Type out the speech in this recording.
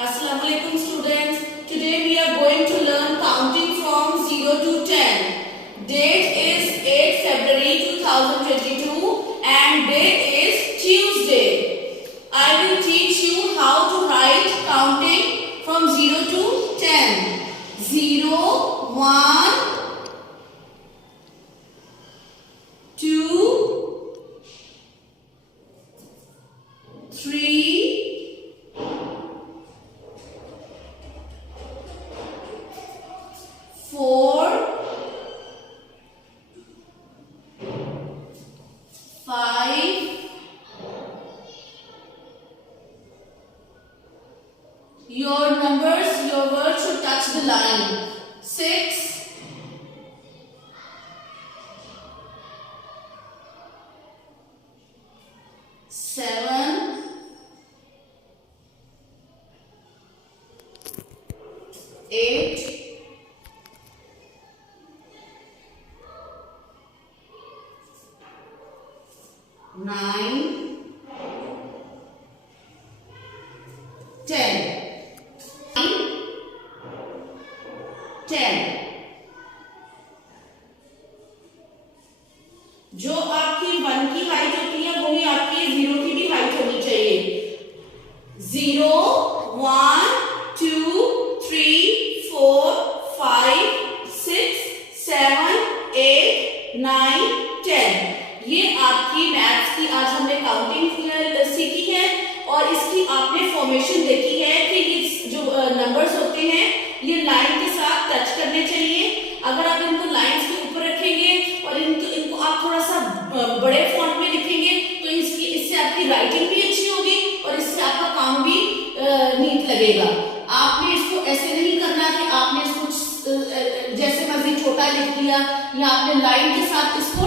Assalamu alaikum students. Today we are going to learn counting from 0 to 10. Date is 8 February 2022 and day is Tuesday. I will teach you how to write counting from 0 to 10. 0, 1, 2, 3, 4, 5, your words should touch the line. 6, 7, 8, 9, 10. 10. जो आपकी 1 की हाइट होती है वही आपकी 0 की भी हाइट होनी चाहिए. 0, 1, 2, 3, 4, 5, 6, 7, 8, 9, 10. ये आपकी मैथ्स की आज हमने काउंटिंग सीखी है और इसकी आपने फॉर्मेशन देखी है कि ये जो नंबर्स होते हैं ये लाइन के साथ टच करने चाहिए. अगर आप इनको लाइंस के ऊपर रखेंगे और इनको आप थोड़ा सा बड़े फॉन्ट में लिखेंगे तो इससे आपकी राइटिंग भी अच्छी होगी और इससे आपका काम भी नीट लगेगा. आपने इसको ऐसे नहीं करना कि आपने इसको जैसे मर्जी छोटा लिख लिया या आपने लाइन के साथ इसको